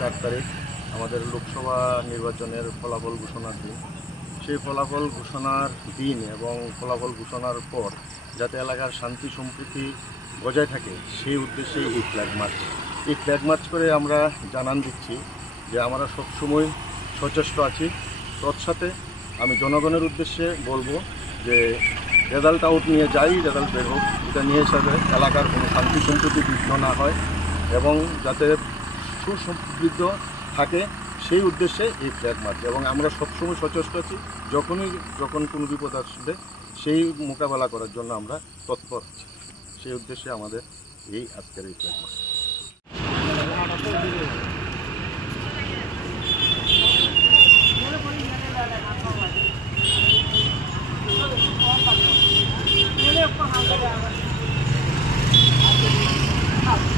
4 তারিখ আমাদের লোকসভা নির্বাচনের ফলাফল ঘোষণার দিন। সেই ফলাফল ঘোষণার দিন এবং ফলাফল ঘোষণার পর যাতে এলাকার শান্তি সম্প্রীতি বজায় থাকে সেই উদ্দেশ্যে এই ফ্ল্যাগ মার্চ। এই ফ্ল্যাগ মার্চ করে আমরা জানান দিচ্ছি যে আমরা সবসময় সচেষ্ট আছি। তৎসাথে আমি জনগণের উদ্দেশ্যে বলবো যে রেজাল্ট আউট নিয়ে যাই, রেজাল্ট বের হোক, এটা নিয়ে যাতে এলাকার কোনো শান্তি সম্প্রীতি বিঘ্ন না হয় এবং যাতে সুসমৃদ্ধ থাকে সেই উদ্দেশ্যে এই ফ্ল্যাগ মার্চ। এবং আমরা সবসময় সচেষ্ট আছি, যখন কোনো বিপদ আসবে সেই মোকাবেলা করার জন্য আমরা তৎপর আছি। সেই উদ্দেশ্যে আমাদের এই আজকের এই flag March. Hãy subscribe cho kênh Ghiền Mì Gõ để không bỏ lỡ những video hấp dẫn.